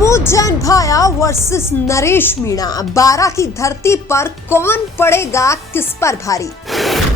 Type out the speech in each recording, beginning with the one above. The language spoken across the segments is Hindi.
प्रमोद जैन भाया वर्सेस नरेश मीणा, 12 की धरती पर कौन पड़ेगा किस पर भारी।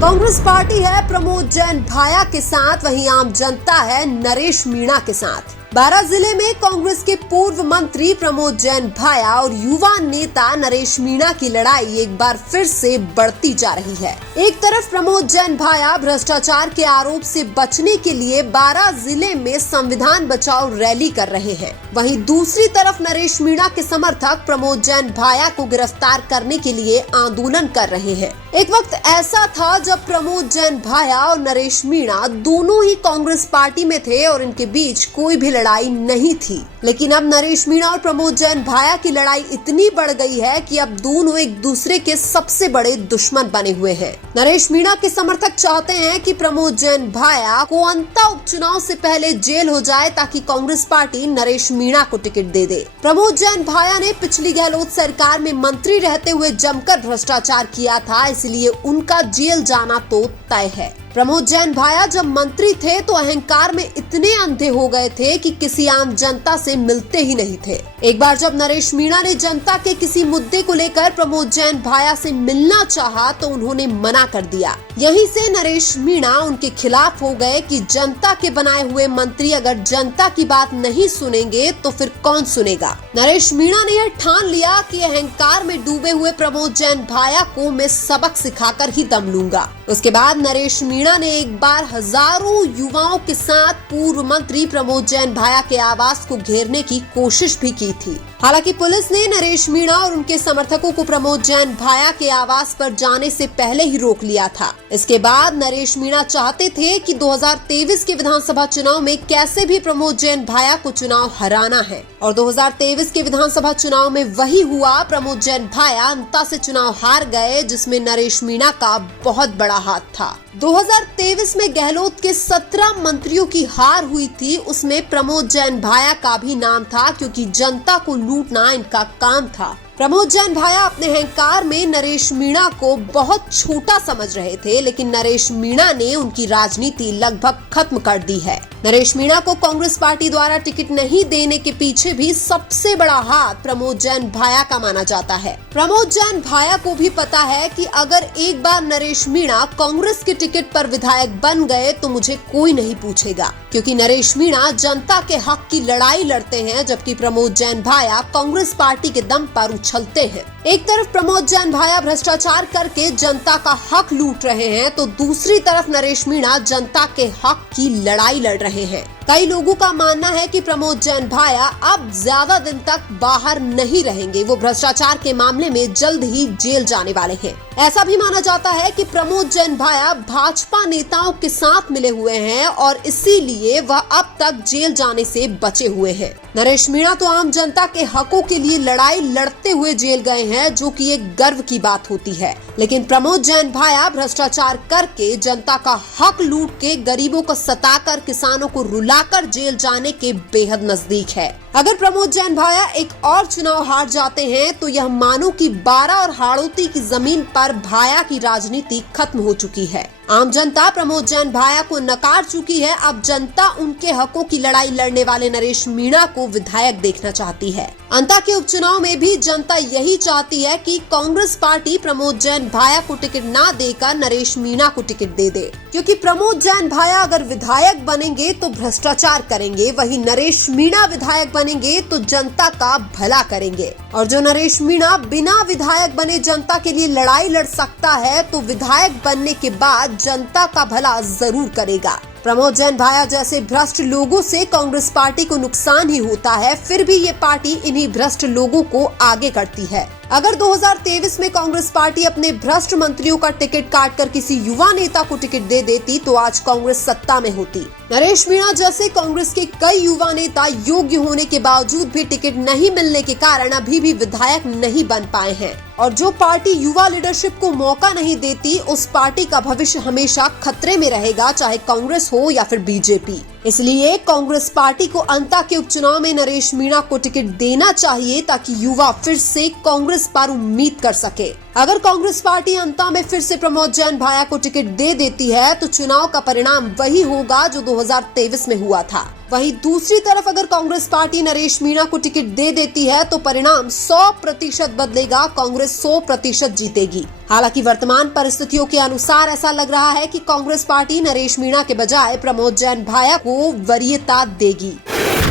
कांग्रेस पार्टी है प्रमोद जैन भाया के साथ, वहीं आम जनता है नरेश मीणा के साथ। 12 जिले में कांग्रेस के पूर्व मंत्री प्रमोद जैन भाया और युवा नेता नरेश मीणा की लड़ाई एक बार फिर से बढ़ती जा रही है। एक तरफ प्रमोद जैन भाया भ्रष्टाचार के आरोप से बचने के लिए 12 जिले में संविधान बचाओ रैली कर रहे हैं, वहीं दूसरी तरफ नरेश मीणा के समर्थक प्रमोद जैन भाया को गिरफ्तार करने के लिए आंदोलन कर रहे हैं। एक वक्त ऐसा था जब प्रमोद जैन भाया और नरेश मीणा दोनों ही कांग्रेस पार्टी में थे और इनके बीच कोई भी लड़ाई नहीं थी, लेकिन अब नरेश मीणा और प्रमोद जैन भाया की लड़ाई इतनी बढ़ गई है कि अब दोनों एक दूसरे के सबसे बड़े दुश्मन बने हुए हैं। नरेश मीणा के समर्थक चाहते हैं कि प्रमोद जैन भाया को अंता उपचुनाव से पहले जेल हो जाए ताकि कांग्रेस पार्टी नरेश मीणा को टिकट दे दे। प्रमोद जैन भाया ने पिछली गहलोत सरकार में मंत्री रहते हुए जमकर भ्रष्टाचार किया था, इसलिए उनका जेल जाना तो तय है। प्रमोद जैन भाया जब मंत्री थे तो अहंकार में इतने अंधे हो गए थे कि किसी आम जनता से मिलते ही नहीं थे। एक बार जब नरेश मीणा ने जनता के किसी मुद्दे को लेकर प्रमोद जैन भाया से मिलना चाहा तो उन्होंने मना कर दिया। यहीं से नरेश मीणा उनके खिलाफ हो गए कि जनता के बनाए हुए मंत्री अगर जनता की बात नहीं सुनेंगे तो फिर कौन सुनेगा। नरेश मीणा ने यह ठान लिया कि अहंकार में डूबे हुए प्रमोद जैन भाया को मैं सबक सिखाकर ही दम लूंगा। उसके बाद नरेश मीणा ने एक बार हजारों युवाओं के साथ पूर्व मंत्री प्रमोद जैन भाया के आवास को घेरने की कोशिश भी की थी। हालांकि पुलिस ने नरेश मीणा और उनके समर्थकों को प्रमोद जैन भाया के आवास पर जाने से पहले ही रोक लिया था। इसके बाद नरेश मीणा चाहते थे कि 2023 के विधानसभा चुनाव में कैसे भी प्रमोद जैन भाया को चुनाव हराना है, और 2023 के विधानसभा चुनाव में वही हुआ। प्रमोद जैन भाया अंता से चुनाव हार गए, जिसमें नरेश मीणा का बहुत बड़ा हाथ था। 2023 में गहलोत के 17 मंत्रियों की हार हुई थी, उसमें प्रमोद जैन भाया का भी नाम था, क्योंकि जनता को लूटना इनका काम था। प्रमोद जैन भाया अपने अहंकार में नरेश मीणा को बहुत छोटा समझ रहे थे, लेकिन नरेश मीणा ने उनकी राजनीति लगभग खत्म कर दी है। नरेश मीणा को कांग्रेस पार्टी द्वारा टिकट नहीं देने के पीछे भी सबसे बड़ा हाथ प्रमोद जैन भाया का माना जाता है। प्रमोद जैन भाया को भी पता है कि अगर एक बार नरेश मीणा कांग्रेस के टिकट पर विधायक बन गए तो मुझे कोई नहीं पूछेगा, क्योंकि नरेश मीणा जनता के हक की लड़ाई लड़ते हैं, जबकि प्रमोद जैन भाया कांग्रेस पार्टी के दम पर उछलते हैं। एक तरफ प्रमोद जैन भाया भ्रष्टाचार करके जनता का हक लूट रहे हैं, तो दूसरी तरफ नरेश मीणा जनता के हक की लड़ाई लड़ रहे हैं। कई लोगों का मानना है कि प्रमोद जैन भाया अब ज्यादा दिन तक बाहर नहीं रहेंगे, वो भ्रष्टाचार के मामले में जल्द ही जेल जाने वाले हैं। ऐसा भी माना जाता है कि प्रमोद जैन भाया भाजपा नेताओं के साथ मिले हुए हैं और इसीलिए वह अब तक जेल जाने से बचे हुए हैं। नरेश मीणा तो आम जनता के हकों के लिए लड़ाई लड़ते हुए जेल गए हैं, जो कि एक गर्व की बात होती है, लेकिन प्रमोद जैन भाया भ्रष्टाचार करके जनता का हक लूट के गरीबों को सताकर किसानों को रुलाकर जेल जाने के बेहद नजदीक है। अगर प्रमोद जैन भाया एक और चुनाव हार जाते हैं तो यह मानो कि 12 और हाड़ौती की जमीन पर भाया की राजनीति खत्म हो चुकी है। आम जनता प्रमोद जैन भाया को नकार चुकी है। अब जनता उनके हकों की लड़ाई लड़ने वाले नरेश मीणा को विधायक देखना चाहती है। अंता के उपचुनाव में भी जनता यही चाहती है कि कांग्रेस पार्टी प्रमोद जैन भाया को टिकट ना देकर नरेश मीणा को टिकट दे दे, क्योंकि प्रमोद जैन भाया अगर विधायक बनेंगे तो भ्रष्टाचार करेंगे, वहीं नरेश मीणा विधायक बनेंगे तो जनता का भला करेंगे। और जो नरेश मीणा बिना विधायक बने जनता के लिए लड़ाई लड़ सकता है, तो विधायक बनने के बाद जनता का भला जरूर करेगा। प्रमोद जैन भाया जैसे भ्रष्ट लोगों से कांग्रेस पार्टी को नुकसान ही होता है, फिर भी ये पार्टी इन्हीं भ्रष्ट लोगों को आगे करती है। अगर 2023 में कांग्रेस पार्टी अपने भ्रष्ट मंत्रियों का टिकट काटकर किसी युवा नेता को टिकट दे देती तो आज कांग्रेस सत्ता में होती। नरेश मीणा जैसे कांग्रेस के कई युवा नेता योग्य होने के बावजूद भी टिकट नहीं मिलने के कारण अभी भी विधायक नहीं बन पाए हैं, और जो पार्टी युवा लीडरशिप को मौका नहीं देती, उस पार्टी का भविष्य हमेशा खतरे में रहेगा, चाहे कांग्रेस हो या फिर बीजेपी। इसलिए कांग्रेस पार्टी को अंता के उपचुनाव में नरेश मीणा को टिकट देना चाहिए, ताकि युवा फिर से कांग्रेस कांग्रेस पर उम्मीद कर सके। अगर कांग्रेस पार्टी अंता में फिर से प्रमोद जैन भाया को टिकट दे देती है तो चुनाव का परिणाम वही होगा जो 2023 में हुआ था। वहीं दूसरी तरफ अगर कांग्रेस पार्टी नरेश मीणा को टिकट दे देती है तो परिणाम 100% बदलेगा, कांग्रेस 100% जीतेगी। हालांकि वर्तमान परिस्थितियों के अनुसार ऐसा लग रहा है कि कांग्रेस पार्टी नरेश मीणा के बजाय प्रमोद जैन भाया को वरीयता देगी।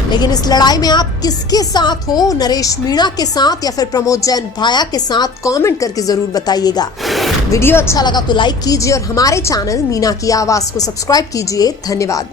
लेकिन इस लड़ाई में आप किसके साथ हो, नरेश मीणा के साथ या फिर प्रमोद जैन भाया के साथ, कमेंट करके जरूर बताइएगा। वीडियो अच्छा लगा तो लाइक कीजिए और हमारे चैनल मीना की आवाज को सब्सक्राइब कीजिए। धन्यवाद।